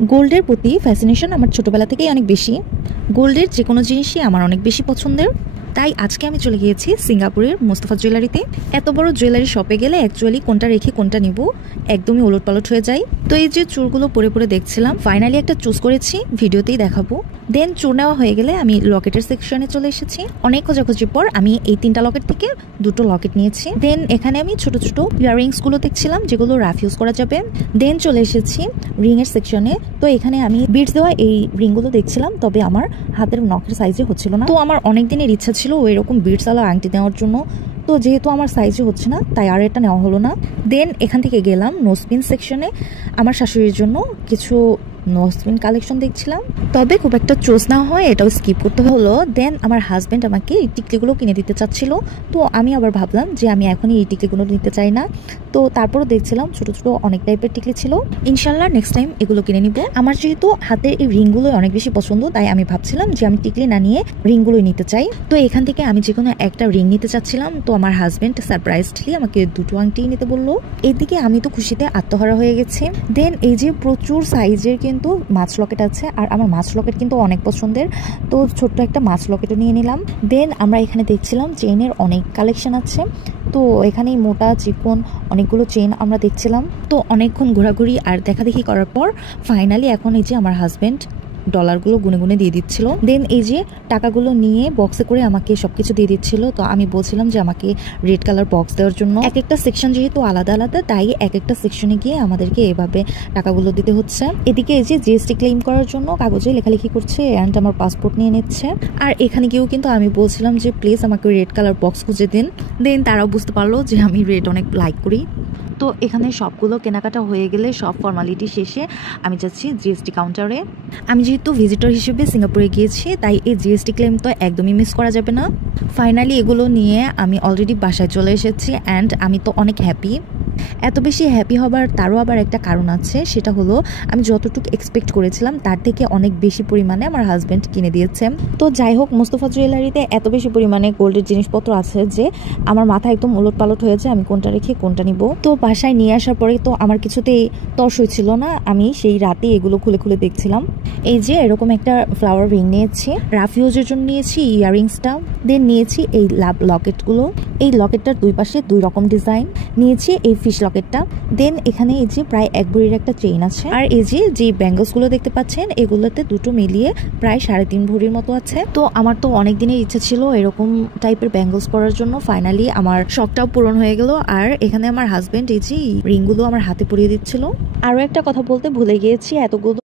গোল্ডের প্রতি ফ্যাসিনেশন আমার ছোটবেলা থেকেই অনেক বেশি। গোল্ডের যে কোনো জিনিসই আমার অনেক বেশি পছন্দের। তাই আজকে আমি চলে গিয়েছি সিঙ্গাপুরের মোস্তফা জুয়েলারিতে। এত বড় জুয়েলারি শপে গেলে অ্যাকচুয়ালি কোনটা রেখে কোনটা নিব একদমই ওলটপালট হয়ে যায়। তো এই যে চুরগুলো পরে পরে দেখছিলাম, ফাইনালি একটা চুজ করেছি, ভিডিওতেই দেখাবো। দেন চুর নেওয়া হয়ে গেলে আমি লকেটের সেকশনে চলে এসেছি। অনেক খোঁজাখুঁজির পর আমি এই 3টা লকেট থেকে 2টো লকেট নিয়েছি। দেন এখানে আমি ছোট ছোট ইয়াররিংস গুলো দেখছিলাম যেগুলো রাফ ইউজ করা যাবে। দেন চলে এসেছি রিং এর সেকশনে। তো এখানে আমি বিটস দেওয়া এই রিং গুলো দেখছিলাম, তবে আমার হাতের নখের সাইজে হচ্ছিল না। তো আমার অনেক দিনের ইচ্ছা ছিল এরকম বিটস আলা আংটি নেওয়ার জন্য। তো যেহেতু আমার সাইজে হচ্ছে না তাই আর এটা নেওয়া হলো না। দেন এখান থেকে গেলাম নোজপিন সেকশনে। আমার শাশুড়ির জন্য কিছু নোজপিন কালেকশন দেখছিলাম, তবে খুব একটা চোজ না হয় এটাও স্কিপ করতে হলো। দেন আমার হাজব্যান্ড আমাকে এই টিকলিগুলো কিনে দিতে চাচ্ছিল। তো আমি আবার ভাবলাম যে আমি এখনই এই টিকলিগুলো নিতে চাই না। তো তারপরও দেখছিলাম ছোট ছোট অনেক টাইপের টিকলি ছিল। ইনশাল্লাহ নেক্সট টাইম এগুলো কিনে নিব। আমার যেহেতু হাতের এই রিংগুলো অনেক বেশি পছন্দ, তাই আমি ভাবছিলাম যে আমি টিকলি না নিয়ে রিংগুলোই নিতে চাই। তো এখান থেকে আমি যে কোনো একটা রিং নিতে চাচ্ছিলাম। তো আমার হাজব্যান্ড সারপ্রাইজলি আমাকে 2টো আংটি নিতে বললো। এদিকে আমি তো খুশিতে আত্মহারা হয়ে গেছে। দেন এই যে প্রচুর সাইজের কিন্তু মাছ লকেট আছে, আর আমার মাছ লকেট কিন্তু অনেক পছন্দের। তো ছোট্ট একটা মাছ লকেটও নিয়ে নিলাম। দেন আমরা এখানে দেখছিলাম চেইনের অনেক কালেকশন আছে। তো এখানে মোটা চিকন অনেকগুলো চেইন আমরা দেখছিলাম। তো অনেকক্ষণ ঘোরাঘুরি আর দেখাদেখি করার পর ফাইনালি এখন এই যে আমার হাজব্যান্ড ডলারগুলো গুনে গুনে দিয়ে দিচ্ছিল। দেন এই যে টাকাগুলো নিয়ে বক্সে করে আমাকে সবকিছু দিয়ে দিচ্ছিল। তো আমি বলছিলাম যে আমাকে রেড কালার বক্স দেওয়ার জন্য। এক একটা সেকশন যেহেতু আলাদা আলাদা, তাই এক একটা সেকশনে গিয়ে আমাদেরকে এভাবে টাকাগুলো দিতে হচ্ছে। এদিকে এই যে জিএসটি ক্লেম করার জন্য কাগজে লেখালেখি করছে অ্যান্ড আমার পাসপোর্ট নিয়ে নিচ্ছে। আর এখানে গিয়েও কিন্তু আমি বলছিলাম যে প্লিজ আমাকে রেড কালার বক্স খুঁজে দিন। দেন তারাও বুঝতে পারলো যে আমি রেড অনেক লাইক করি। তো এখানে সবগুলো কেনাকাটা হয়ে গেলে সব ফর্মালিটি শেষে আমি যাচ্ছি জিএসটি কাউন্টারে। আমি যেহেতু ভিজিটর হিসেবে সিঙ্গাপুরে গিয়েছি, তাই এই জিএসটি ক্লেম তো একদমই মিস করা যাবে না। ফাইনালি এগুলো নিয়ে আমি অলরেডি বাসায় চলে এসেছি অ্যান্ড আমি তো অনেক হ্যাপি। এত বেশি হ্যাপি হবার তারও আবার একটা কারণ আছে, সেটা হলো আমি যতটুকু এক্সপেক্ট করেছিলাম তার থেকে অনেক বেশি পরিমাণে আমার হাজব্যান্ড কিনে দিয়েছে। তো যাই হোক, মোস্তফা জুয়েলারিতে এত বেশি পরিমাণে গোল্ডের জিনিসপত্র আছে যে আমার মাথা একদম উলটপালট হয়েছে আমি কোনটা রেখে কোনটা নিব। তো বাসায় নিয়ে আসার পরে তো আমার কিছুতেই তর্স হচ্ছিল না। আমি সেই রাতে এগুলো খুলে খুলে দেখছিলাম। এই যে এরকম একটা ফ্লাওয়ার রিং নিয়েছি, রাফ ইউজের জন্য নিয়েছি ইয়াররিংসটা। দেন নিয়েছি এই লাভ লকেটগুলো। এই লকেটটার দুই পাশে 2 রকম ডিজাইন নিয়েছি। এই ফিশ লকেটটা। দেন এখানে এই যে প্রায় 1 ভরির একটা চেইন আছে। আর এই যে ব্যাঙ্গলস গুলো দেখতে পাচ্ছেন, এগুলোতে 2টো মিলিয়ে প্রায় 3.5 ভরির মতো আছে। তো আমার তো অনেক দিনের ইচ্ছা ছিল এরকম টাইপের ব্যাঙ্গলস পরার জন্য। ফাইনালি আমার শখটাও পূরণ হয়ে গেল। আর এখানে আমার হাজবেন্ড এই যে রিংগুলো আমার হাতে পরিয়ে দিচ্ছিল। আরো একটা কথা বলতে ভুলে গিয়েছি, এতগুলো